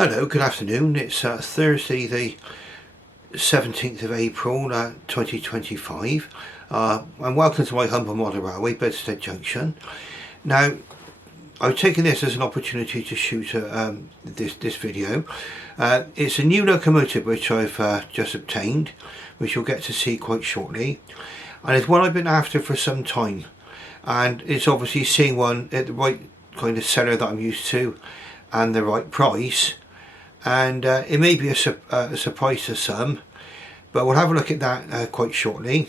Hello, good afternoon. It's Thursday the 17th of April 2025 and welcome to my humble model railway, Bedstead Junction. Now, I've taken this as an opportunity to shoot this video. It's a new locomotive which I've just obtained, which you'll get to see quite shortly, and it's one I've been after for some time, and it's obviously seeing one at the right kind of seller that I'm used to and the right price, and it may be a surprise to some, but we'll have a look at that quite shortly.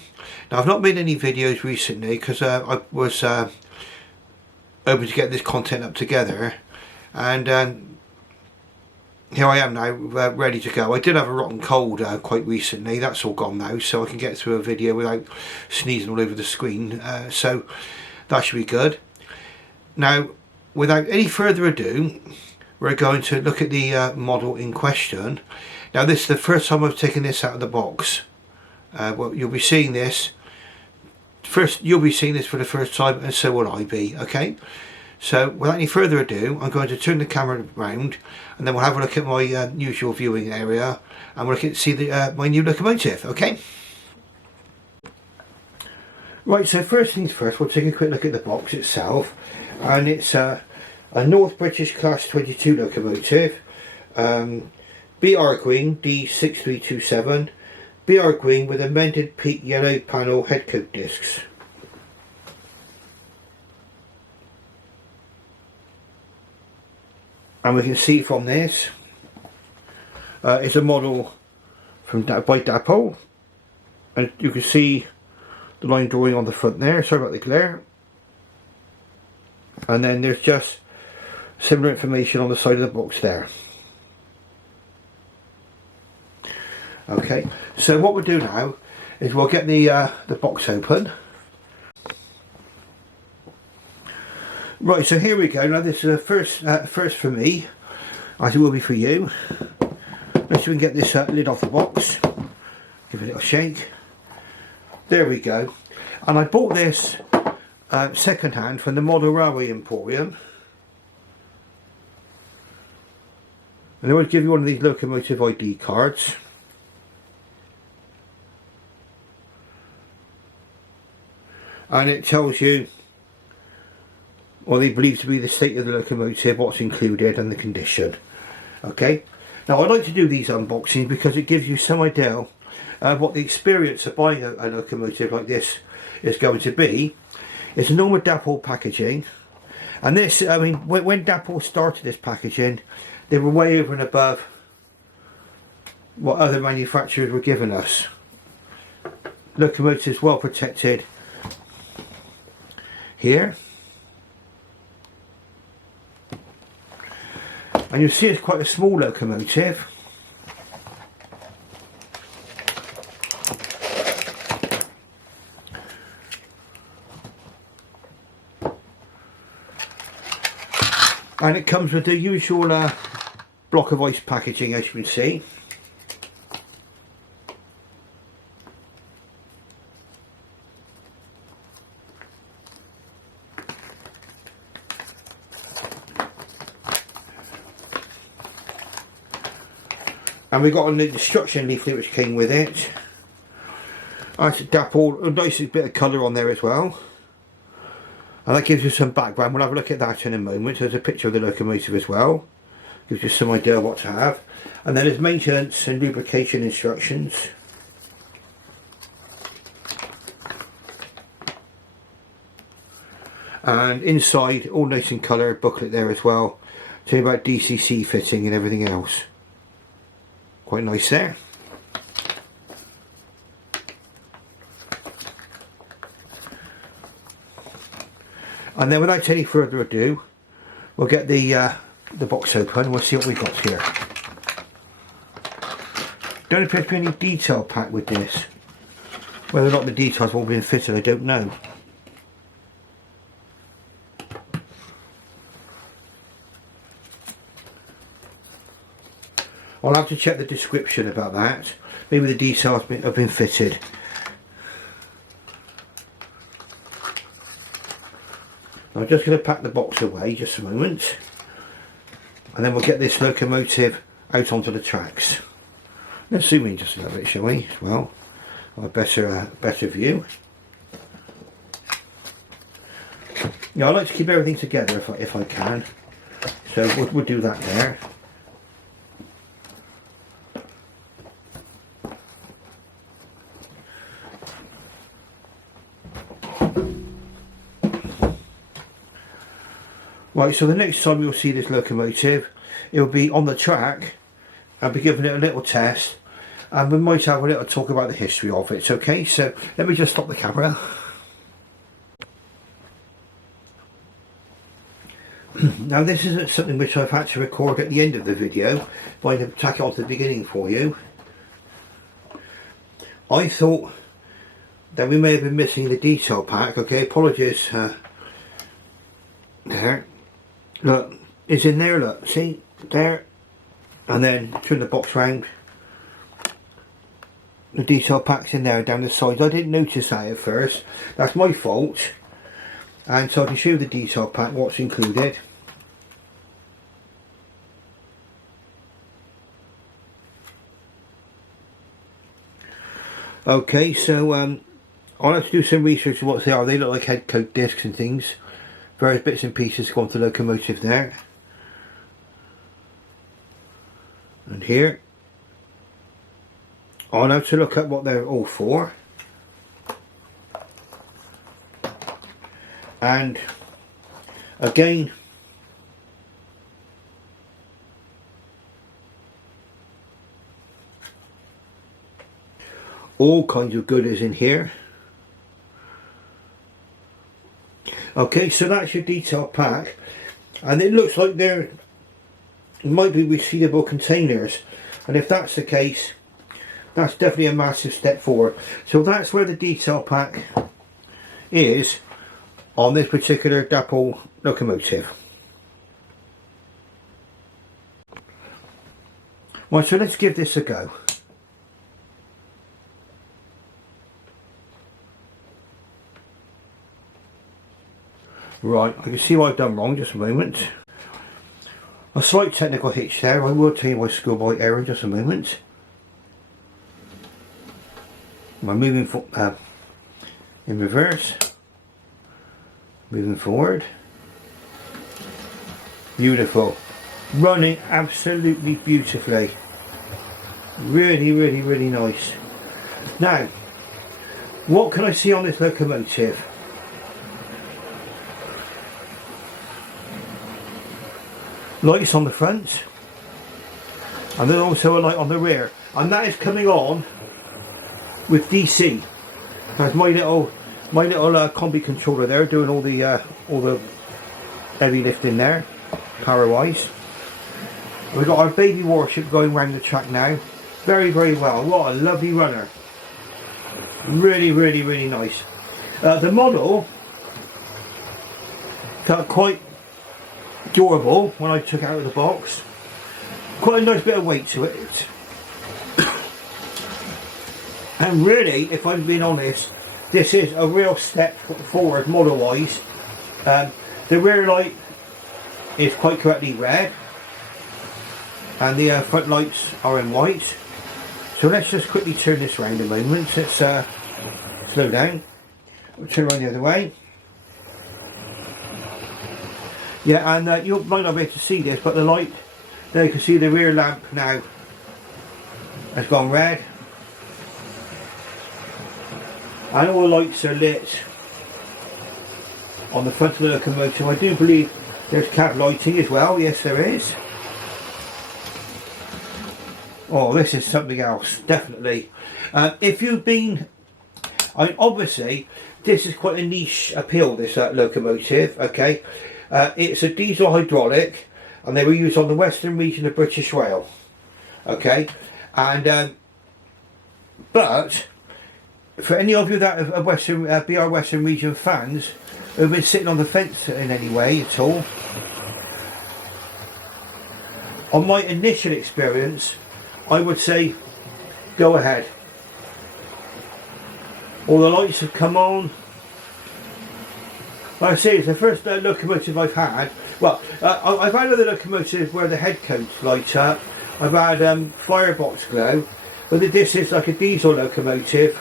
Now, I've not made any videos recently because I was hoping to get this content up together, and here I am now, ready to go. I did have a rotten cold quite recently. That's all gone now, so I can get through a video without sneezing all over the screen, so that should be good. Now, without any further ado, we're going to look at the model in question. Now, this is the first time I've taken this out of the box. Well, you'll be seeing this first. You'll be seeing this for the first time, and so will I be. Okay. So, without any further ado, I'm going to turn the camera around, and then we'll have a look at my usual viewing area, and we'll see my new locomotive. Okay. Right. So first things first, we'll take a quick look at the box itself, and it's a North British Class 22 locomotive, BR Green D6327, BR Green with amended peak yellow panel headcoat discs. And we can see from this, it's a model by Dapol, and you can see the line drawing on the front there. Sorry about the glare. And then there's just similar information on the side of the box there. Okay, so what we'll do now is we'll get the box open. Right, so here we go. Now, this is a first for me, as it will be for you. Let's see if we can get this lid off the box. Give it a little shake. There we go. And I bought this second hand from the Model Railway Emporium. And they would give you one of these locomotive ID cards. And it tells you what they believe to be the state of the locomotive, what's included, and the condition. Okay. Now, I like to do these unboxings because it gives you some idea of what the experience of buying a locomotive like this is going to be. It's a normal Dapol packaging. And this, I mean, when Dapol started this packaging, they were way over and above what other manufacturers were giving us. Locomotives well protected here. And you'll see it's quite a small locomotive. And it comes with the usual block of ice packaging, as you can see. And we got a instruction leaflet which came with it. That's Dapol, a nice bit of colour on there as well. And that gives you some background. We'll have a look at that in a moment. There's a picture of the locomotive as well. Gives you some idea of what to have. And then there's maintenance and lubrication instructions. And inside, all nice and colour, booklet there as well. Telling you about DCC fitting and everything else. Quite nice there. And then, without any further ado, we'll get the box open. We'll see what we've got here. Don't appear to be any detail pack with this. Whether or not the details will be fitted, I don't know. I'll have to check the description about that. Maybe the details have been fitted. I'm just going to pack the box away just a moment. and then we'll get this locomotive out onto the tracks. Let's zoom in just a little bit, shall we? Well, a better view. Yeah, I like to keep everything together if I can. So we'll do that there. Right, so the next time you'll see this locomotive, it'll be on the track. I'll be giving it a little test, and we might have a little talk about the history of it. Okay, so let me just stop the camera. Now this isn't something which I've had to record at the end of the video, but I'm going to tack it on to the beginning for you. I thought that we may have been missing the detail pack. Okay, apologies. There, look, it's in there, look, see, there, and then turn the box round. The detail pack's in there down the sides. I didn't notice that at first. That's my fault. And so I can show you the detail pack, what's included. Okay, so I'll have to do some research on what they are. They look like head coat discs and things. Various bits and pieces go onto the locomotive there. And here. I'll have to look at what they're all for. And again, all kinds of goodies in here. Okay, so that's your detail pack, and it looks like there might be resealable containers, and if that's the case, that's definitely a massive step forward. So that's where the detail pack is on this particular Dapol locomotive. Right, so let's give this a go. Right, I can see what I've done wrong, just a moment. A slight technical hitch there. I will tell you my schoolboy error in just a moment. I'm moving in reverse, moving forward. Beautiful. Running absolutely beautifully. Really, really, really nice. Now, what can I see on this locomotive? Lights on the front, and then also a light on the rear, and that is coming on with DC. That's my little combi controller there, doing all the heavy lifting there, power wise. We've got our Baby Warship going around the track now, very, very well. What a lovely runner, really, really, really nice. The model felt quite durable when I took it out of the box. Quite a nice bit of weight to it. And really, if I'm being honest, this is a real step forward model wise. The rear light is quite correctly red, and the front lights are in white. So let's just quickly turn this around a moment. Let's slow down. We'll turn around the other way. Yeah, and you might not be able to see this, but the light, there you can see the rear lamp now has gone red. And all the lights are lit on the front of the locomotive. I do believe there's cab lighting as well. Yes, there is. Oh, this is something else, definitely. If you've been, obviously, this is quite a niche appeal, this locomotive, okay. It's a diesel hydraulic, and they were used on the western region of British Rail, okay. And but for any of you that are Western BR Western Region fans who have been sitting on the fence in any way at all, on my initial experience, I would say go ahead. All the lights have come on. Like I say, it's the first locomotive I've had. Well, I've had other locomotives where the head coats light up. I've had firebox glow, but this is like a diesel locomotive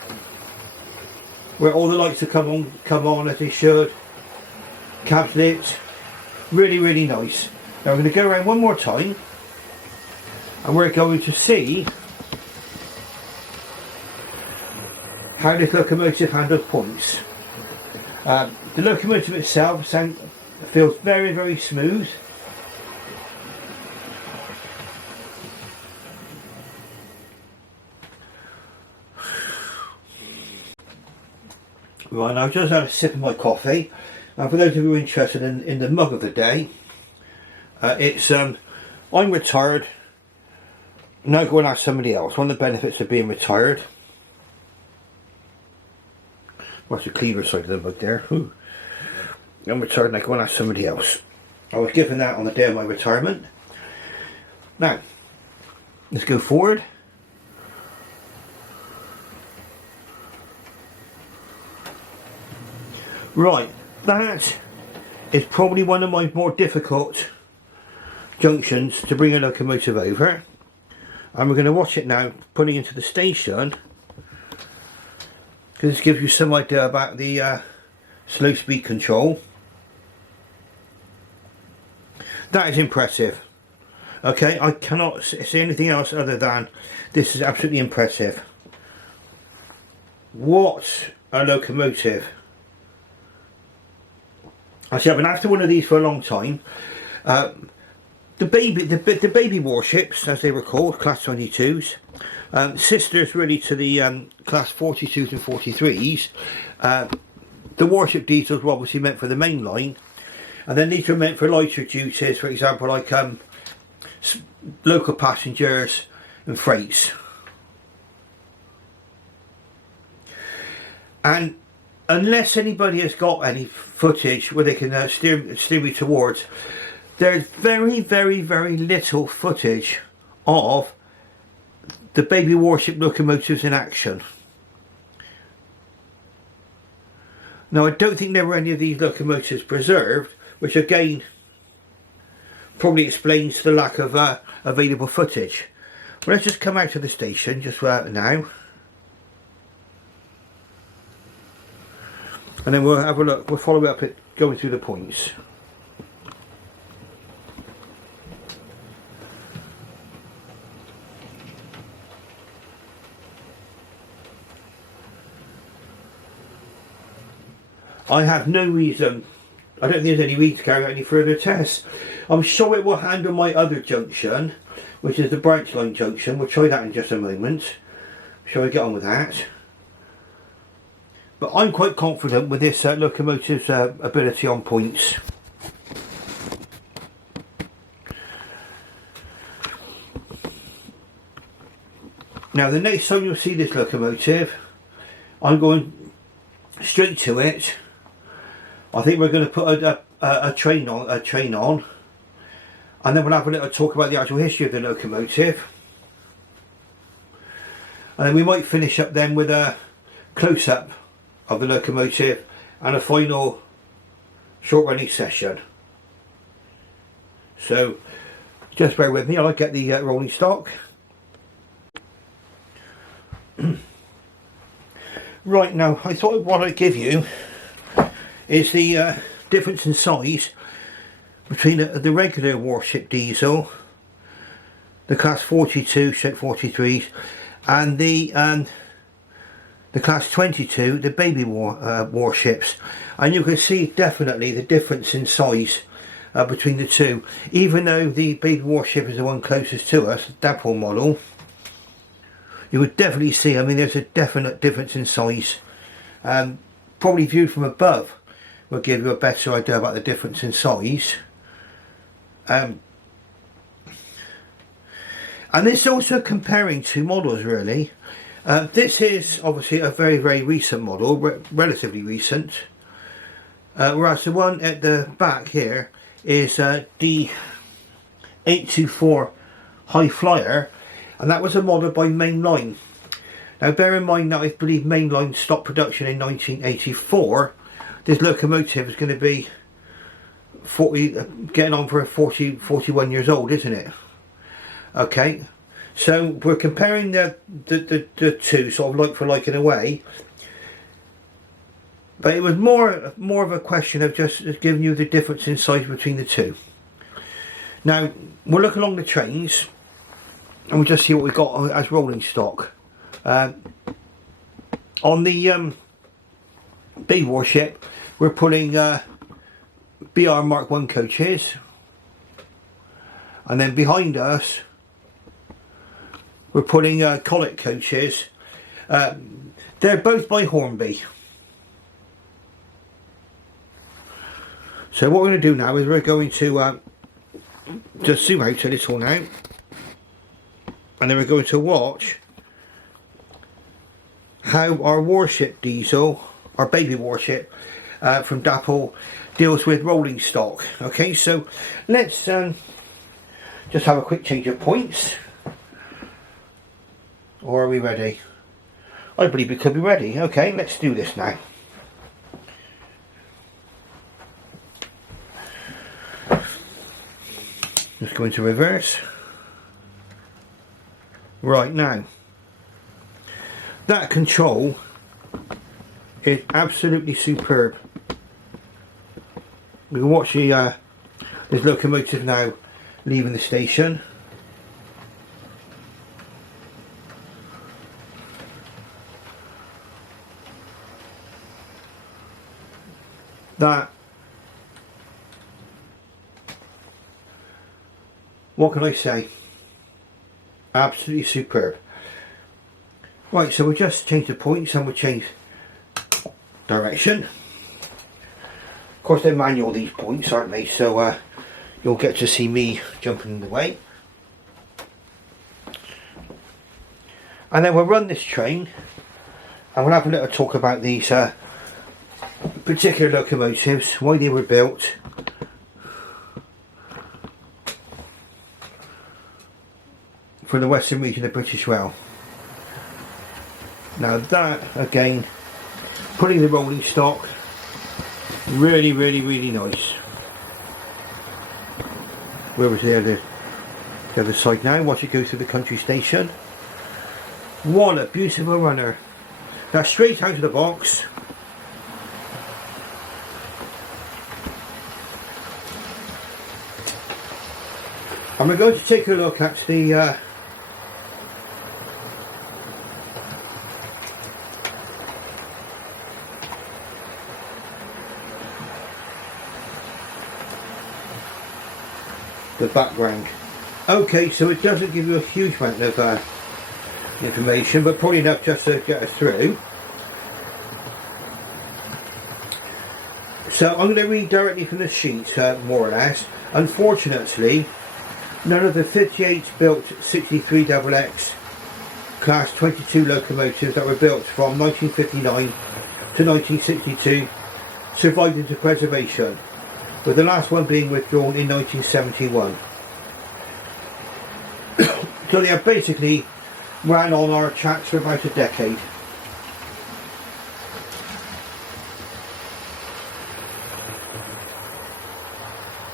where all the lights will come on as they should. Cabs lit. Really, really nice. Now we're going to go around one more time, and we're going to see how this locomotive handles points. The locomotive itself feels very, very smooth. Right, now I've just had a sip of my coffee. Now for those of you who are interested in the mug of the day, it's I'm retired, now go and ask somebody else. One of the benefits of being retired. What's the cleaver side of the mug there? Ooh. I'm retired and I go and ask somebody else. I was given that on the day of my retirement. Now, let's go forward. Right, that is probably one of my more difficult junctions to bring a locomotive over. And we're going to watch it now, putting into the station, because this gives you some idea about the slow speed control. That is impressive. Okay, I cannot say anything else other than this is absolutely impressive. What a locomotive. Actually, I've been after one of these for a long time. The baby warships, as they were called, Class 22s, sisters really to the Class 42s and 43s. The warship diesels were obviously meant for the main line, and then these were meant for lighter duties, for example, like local passengers and freights. And unless anybody has got any footage where they can steer me towards, there's very, very, very little footage of the Baby Warship locomotives in action. Now, I don't think there were any of these locomotives preserved, which again probably explains the lack of available footage. But let's just come out of the station just now, and then we'll have a look. We'll follow it up at going through the points. I have no reason, I don't think there's any reason to carry out any further tests. I'm sure it will handle my other junction, which is the branch line junction. We'll try that in just a moment. Shall we get on with that? But I'm quite confident with this locomotive's ability on points. Now the next time you'll see this locomotive, I'm going straight to it. I think we're going to put a train on, and then we'll have a little talk about the actual history of the locomotive, and then we might finish up then with a close-up of the locomotive and a final short running session. So just bear with me, I'll get the rolling stock. Right, now I thought what I'd give you is the difference in size between the regular warship diesel, the Class 42/43s, and the Class 22, the Baby Warships. And you can see definitely the difference in size between the two. Even though the Baby Warship is the one closest to us, the Dapol model, you would definitely see, I mean, there's a definite difference in size. Probably viewed from above will give you a better idea about the difference in size. And this is also comparing two models really. This is obviously a very, very recent model, relatively recent, whereas the one at the back here is the 824 High Flyer, and that was a model by Mainline. Now bear in mind that I believe Mainline stopped production in 1984. this locomotive is going to be 40, getting on for 41 years old, isn't it? Okay, so we're comparing the two, sort of like for like in a way. But it was more of a question of just giving you the difference in size between the two. Now, we'll look along the trains and we'll just see what we've got as rolling stock. On the Baby Warship, we're pulling BR Mark 1 coaches. And then behind us, we're pulling Collet coaches. They're both by Hornby. So what we're going to do now is we're going to just zoom out a little now, and then we're going to watch how our Warship diesel, our Baby Warship from Dapol, deals with rolling stock. Okay, so let's just have a quick change of points. Or are we ready? I believe we could be ready. Okay, let's do this now. Just go into reverse. Right, now that control is absolutely superb. We can watch the this locomotive now leaving the station. That, what can I say? Absolutely superb. Right, so we'll just change the points and we'll change direction. Of course they're manual, these points, aren't they? So you'll get to see me jumping in the way. And then we'll run this train and we'll have a little talk about these particular locomotives, why they were built, for the western region of British Rail. Now that, again, putting the rolling stock, really nice. Where was the other side now? Watch it go through the country station. What a beautiful runner. Now straight out of the box. And we're going to take a look at the background. Okay, so it doesn't give you a huge amount of information, but probably enough just to get us through. So I'm going to read directly from the sheet, more or less. Unfortunately, none of the 58 built 63 XX Class 22 locomotives that were built from 1959 to 1962 survived into preservation, with the last one being withdrawn in 1971. So they have basically ran on our tracks for about a decade.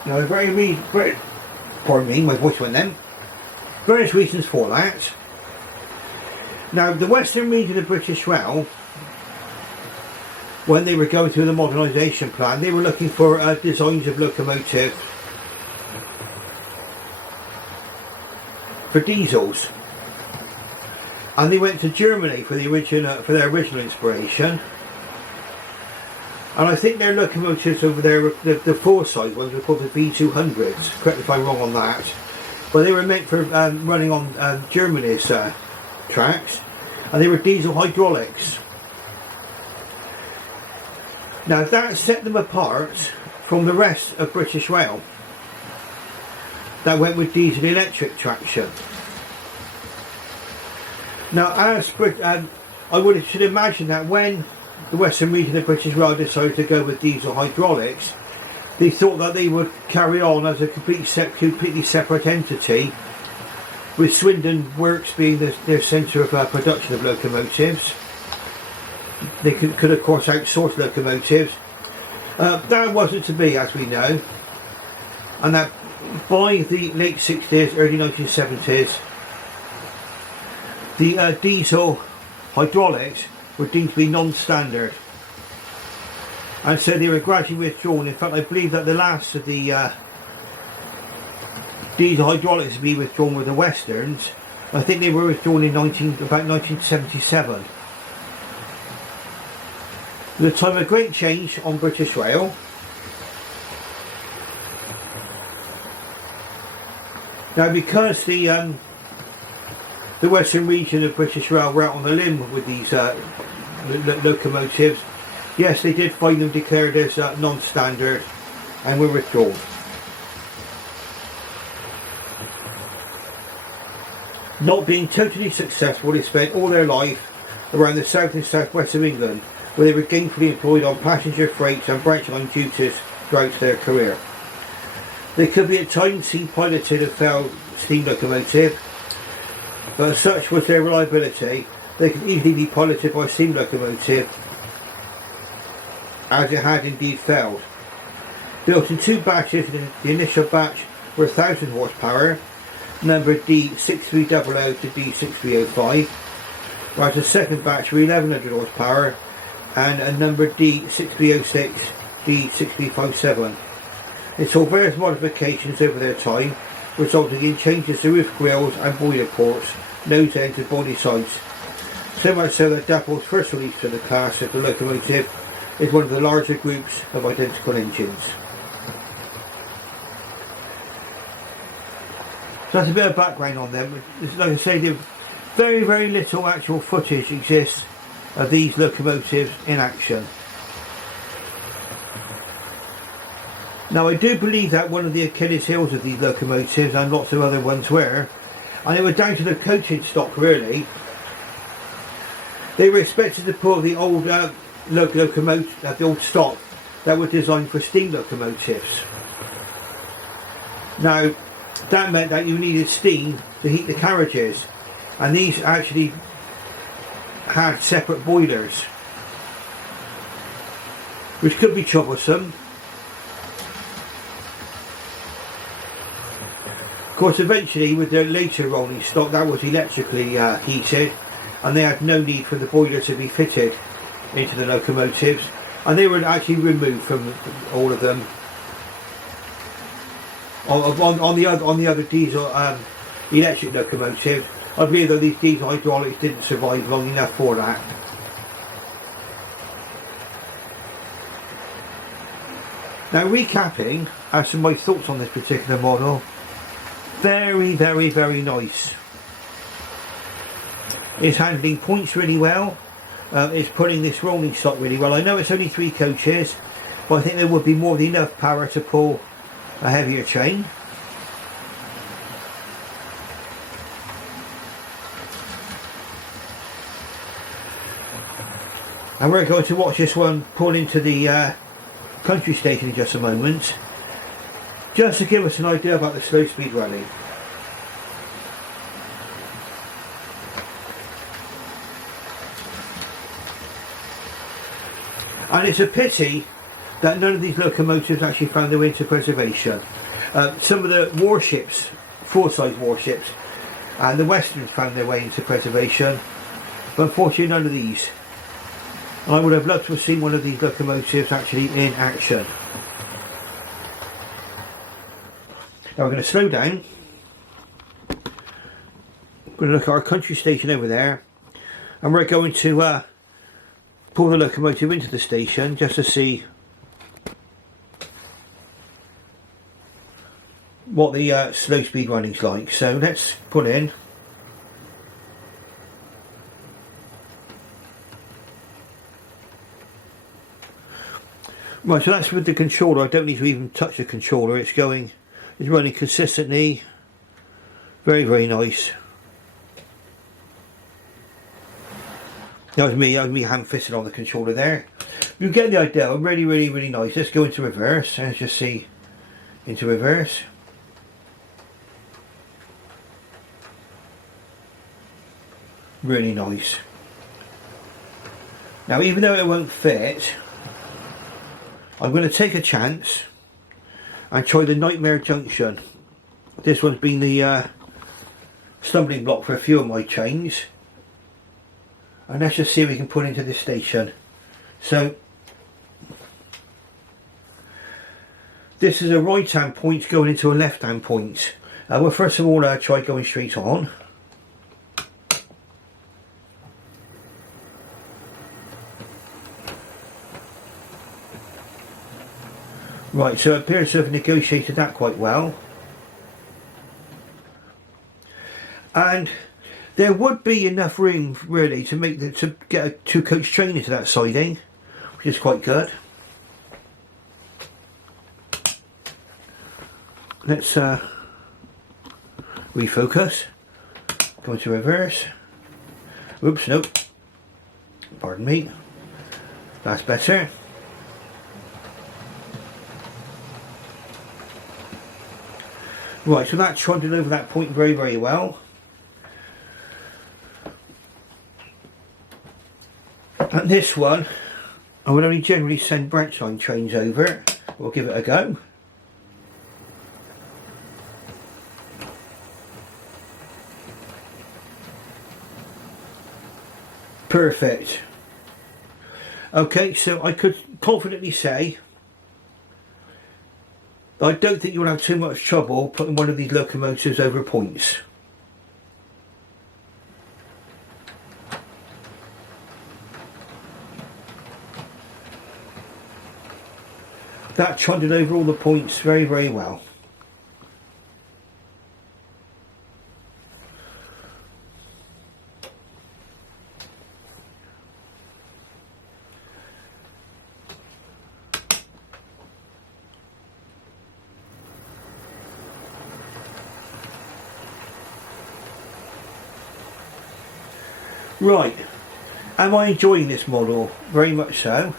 Now pardon me, my voice went then. Various reasons for that. Now the western region of British Rail, when they were going through the modernisation plan, they were looking for designs of locomotive for diesels, and they went to Germany for their original inspiration. And I think their locomotives over there, the four-side ones, were called the V200s. Correct me if I'm wrong on that, but they were meant for running on Germany's tracks, and they were diesel hydraulics. Now that set them apart from the rest of British Rail that went with diesel electric traction. Now I should imagine that when the western region of British Rail decided to go with diesel hydraulics, they thought that they would carry on as a completely separate entity, with Swindon Works being their centre of production of locomotives. They could of course outsource locomotives, That wasn't to be, as we know, and that by the late 60s, early 1970s, the diesel hydraulics were deemed to be non-standard, and so they were gradually withdrawn. In fact, I believe that the last of the diesel hydraulics to be withdrawn were the Westerns. I think they were withdrawn in about 1977. The time of great change on British Rail. Now, because the western region of British Rail were out on the limb with these locomotives, yes, they did find them declared as non-standard and were withdrawn. Not being totally successful, they spent all their life around the south and southwest of England, where they were gainfully employed on passenger freights and branch line duties throughout their career. They could be at times seen piloted a failed steam locomotive, but as such was their reliability, they could easily be piloted by a steam locomotive, as it had indeed failed. Built in two batches, the initial batch were 1,000 horsepower, numbered D6300 to D6305, whereas the second batch were 1,100 horsepower and a numbered D6306, D6357. It saw various modifications over their time, resulting in changes to roof grills and boiler ports, nose ends and body sides. So much so that Dapol's first release to the class of the locomotive is one of the larger groups of identical engines. So that's a bit of background on them. Like I say, very, very little actual footage exists of these locomotives in action. Now, I do believe that one of the Achilles heels of these locomotives, and lots of other ones were, and they were down to the coaching stock really. They were expected to pull the old locomotive, the old stock that were designed for steam locomotives. Now, that meant that you needed steam to heat the carriages, and these actually had separate boilers, which could be troublesome. Of course, eventually with their later rolling stock, that was electrically heated, and they had no need for the boiler to be fitted into the locomotives, and they were actually removed from all of them. On the other diesel electric locomotives, I believe that these diesel hydraulics didn't survive long enough for that. Now, recapping as to my thoughts on this particular model, very, very, very nice. It's handling points really well. It's putting this rolling stock really well. I know it's only 3 coaches, but I think there would be more than enough power to pull a heavier train. And we're going to watch this one pull into the country station in just a moment, just to give us an idea about the slow speed running. And it's a pity that none of these locomotives actually found their way into preservation. Some of the warships, full-size warships, and the Westerns found their way into preservation, but unfortunately none of these. I would have loved to have seen one of these locomotives actually in action. Now we're going to slow down. We're going to look at our country station over there, and we're going to pull the locomotive into the station just to see what the slow speed running's like. So let's pull in. Right, so that's with the controller. I don't need to even touch the controller. It's running consistently. Very, very nice. That was me hand fisted on the controller there. You get the idea. Really, really, really nice. Let's go into reverse. Let's just see into reverse. Really nice. Now, even though it won't fit, I'm going to take a chance and try the Nightmare Junction. This one's been the stumbling block for a few of my chains. And let's just see if we can put into this station. So this is a right hand point going into a left hand point. Well, first of all, try going straight on. Right, so it appears to have negotiated that quite well. And there would be enough room really to get a 2-coach train into that siding, which is quite good. Let's refocus. Go into reverse. Oops, nope. Pardon me. That's better. Right, so that trundled over that point very, very well. And this one, I would only generally send branch line trains over. We'll give it a go. Perfect. Okay, so I could confidently say I don't think you'll have too much trouble putting one of these locomotives over points. That trundled over all the points very, very well. Right, am I enjoying this model? Very much so.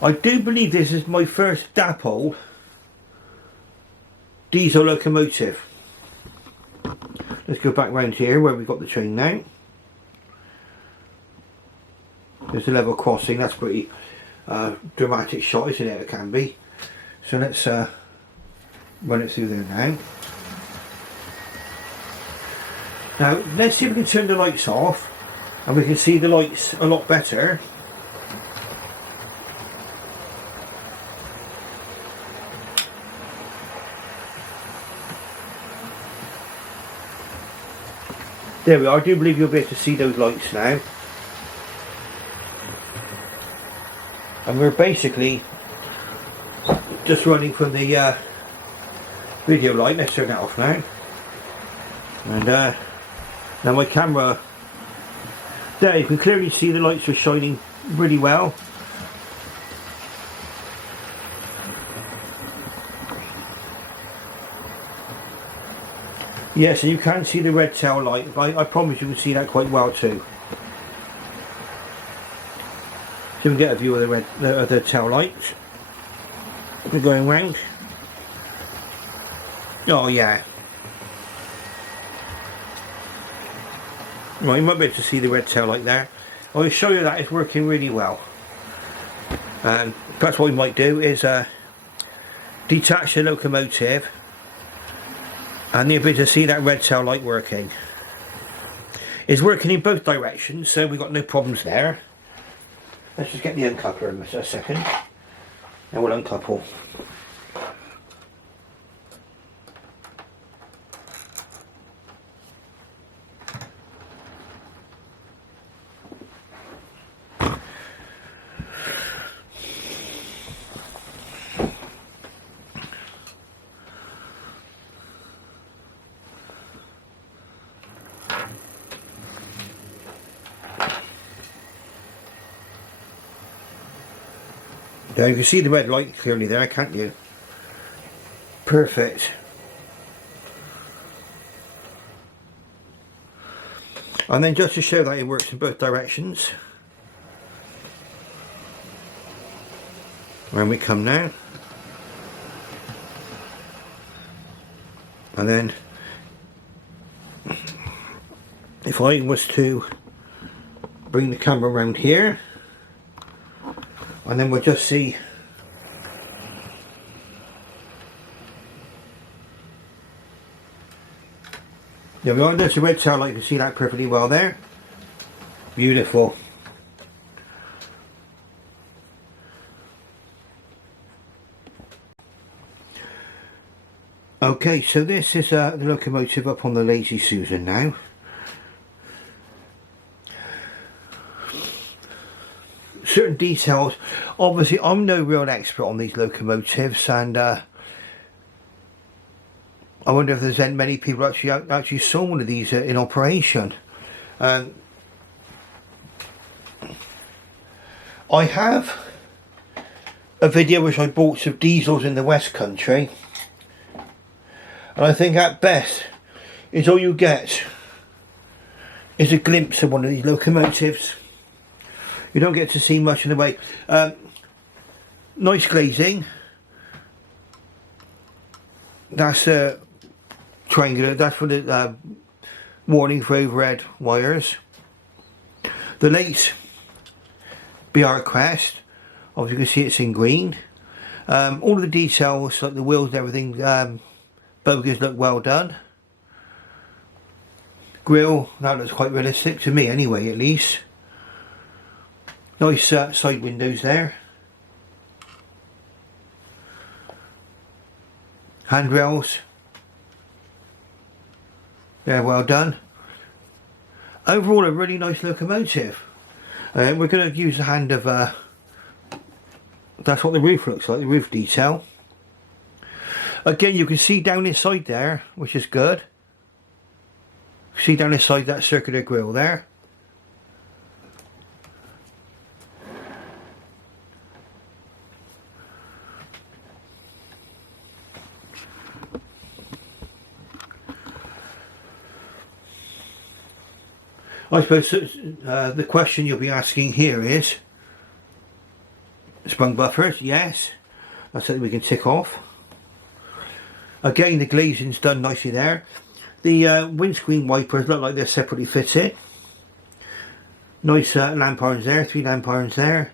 I do believe this is my first Dapol diesel locomotive. Let's go back round here where we've got the train now. There's a level crossing, that's pretty dramatic shot, isn't it? It can be. So let's run it through there now. Now, let's see if we can turn the lights off and we can see the lights a lot better. There we are, I do believe you'll be able to see those lights now. And we're basically just running from the video light. Let's turn that off now. And now my camera, there you can clearly see the lights are shining really well. Yes, and you can see the red tail light, but I promise you can see that quite well too. So we can get a view of the tail lights. We're going round. Oh yeah. Right, you might be able to see the red tail light there. I'll show you that it's working really well. And perhaps what we might do is detach the locomotive and you'll be able to see that red tail light working. It's working in both directions, so we've got no problems there. Let's just get the uncoupler in a second and we'll uncouple. Now you can see the red light clearly there, can't you? Perfect. And then just to show that it works in both directions, when we come now, and then if I was to bring the camera around here, and then we'll just see. There we are, there's a red tail light, you can see that perfectly well there. Beautiful. Okay, so this is the locomotive up on the Lazy Susan now. Certain details, obviously I'm no real expert on these locomotives, and I wonder if there's many people actually saw one of these in operation. I have a video which I bought of diesels in the West Country, and I think at best is all you get is a glimpse of one of these locomotives. You don't get to see much in the way. Nice glazing. That's triangular. That's for the warning for overhead wires. The late BR Crest. Obviously you can see it's in green. All of the details, like the wheels and everything, bogies look well done. Grille, that looks quite realistic to me anyway, at least. Nice side windows there. Handrails. Yeah, well done. Overall a really nice locomotive. We're going to use the hand of, that's what the roof looks like, the roof detail. Again, you can see down inside there, which is good. See down inside that circular grille there. I suppose the question you'll be asking here is, sprung buffers, yes, that's something we can tick off. Again, the glazing's done nicely there. The windscreen wipers look like they're separately fitted. Nice lamp irons there, 3 lamp irons there.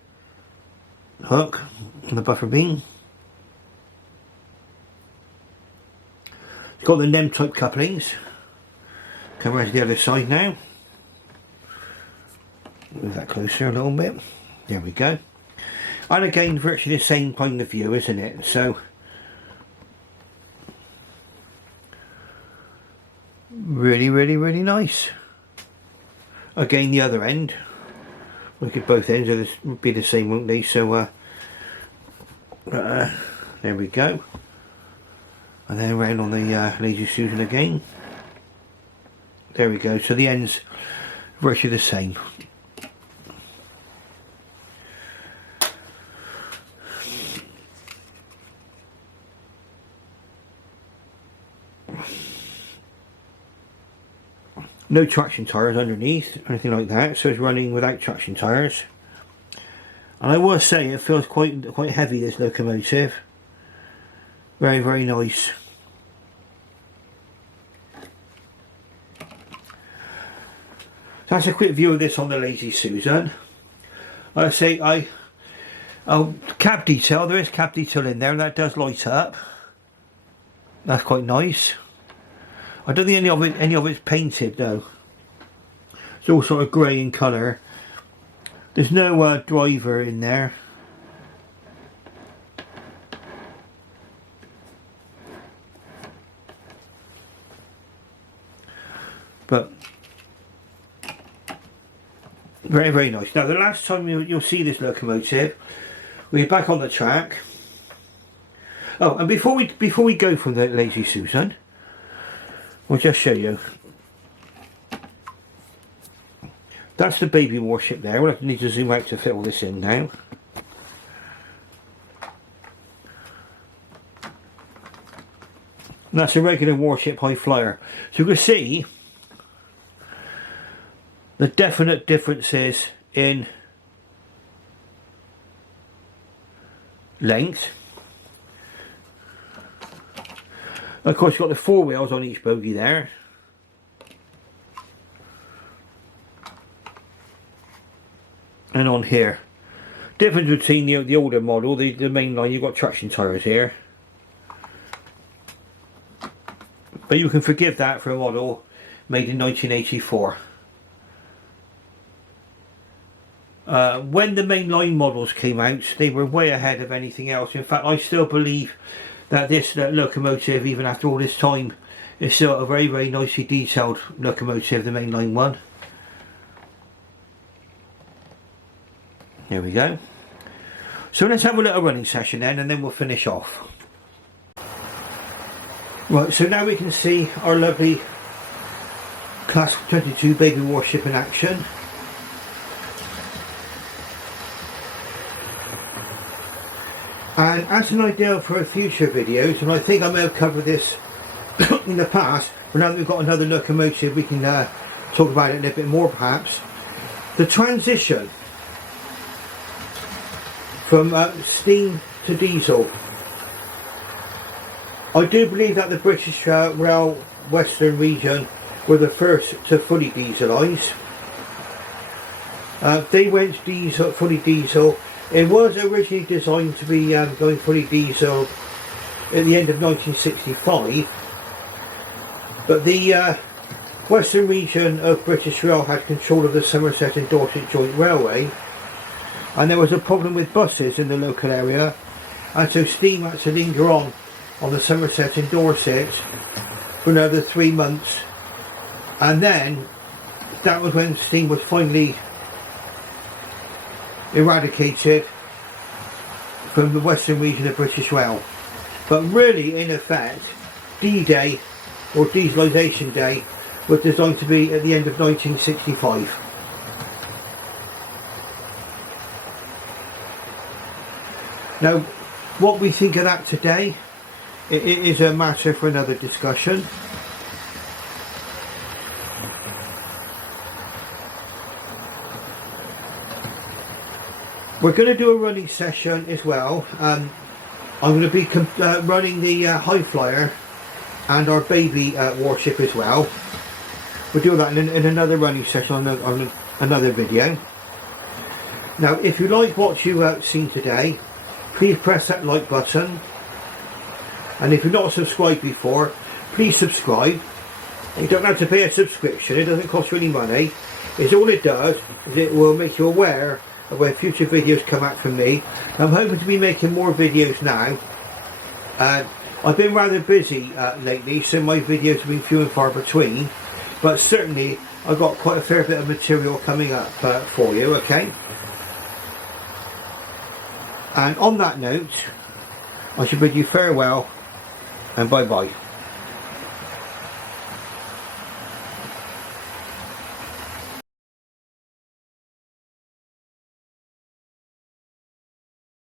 Hook on the buffer beam. It's got the NEM type couplings. Come around to the other side now. Move that closer a little bit. There we go. And again, virtually the same kind of view, isn't it? So really nice. Again, the other end. Look at both ends, this would be the same, won't they? So there we go. And then around on the Lazy Susan again. There we go. So the ends virtually the same. No traction tyres underneath, anything like that, so it's running without traction tyres. And I will say it feels quite heavy, this locomotive. Very nice. That's a quick view of this on the Lazy Susan. I say cab detail, there is cab detail in there, and that does light up. That's quite nice. I don't think any of it's painted though. It's all sort of grey in colour. There's no driver in there. But very nice. Now the last time you'll see this locomotive, we're back on the track. Oh, and before we go from the Lazy Susan, we'll just show you. That's the Baby Warship there. We'll need to zoom out to fit all this in now. And that's a regular Warship high flyer. So you can see the definite differences in length. Of course, you've got the 4 wheels on each bogie there. and on here. Difference between the older model, the main line, you've got traction tyres here. But you can forgive that for a model made in 1984. When the mainline models came out, they were way ahead of anything else. In fact, I still believe that this locomotive, even after all this time, is still a very, very nicely detailed locomotive, the mainline one. Here we go. So let's have a little running session then, and then we'll finish off. Right, so now we can see our lovely Class 22 Baby Warship in action. And as an idea for future videos, and I think I may have covered this in the past, but now that we've got another locomotive, we can talk about it a little bit more perhaps. The transition from steam to diesel. I do believe that the British Rail Western region were the first to fully dieselise. They went diesel, fully diesel. It was originally designed to be going fully diesel at the end of 1965, but the Western region of British Rail had control of the Somerset and Dorset Joint Railway, and there was a problem with buses in the local area, and so steam had to linger on the Somerset and Dorset for another 3 months, and then that was when steam was finally eradicated from the Western region of British Rail. But really, in effect, D-Day or Dieselisation Day was designed to be at the end of 1965. Now, what we think of that today, it is a matter for another discussion. We're going to do a running session as well. I'm going to be running the High Flyer and our Baby Warship as well. We'll do that in another running session on another video. Now, if you like what you've seen today, please press that like button, and if you're not subscribed before, please subscribe. You don't have to pay a subscription, it doesn't cost you any money. It's all it does is it will make you aware of when future videos come out from me. I'm hoping to be making more videos now. I've been rather busy lately, so my videos have been few and far between, but certainly I've got quite a fair bit of material coming up for you, okay? And on that note, I should bid you farewell and bye bye.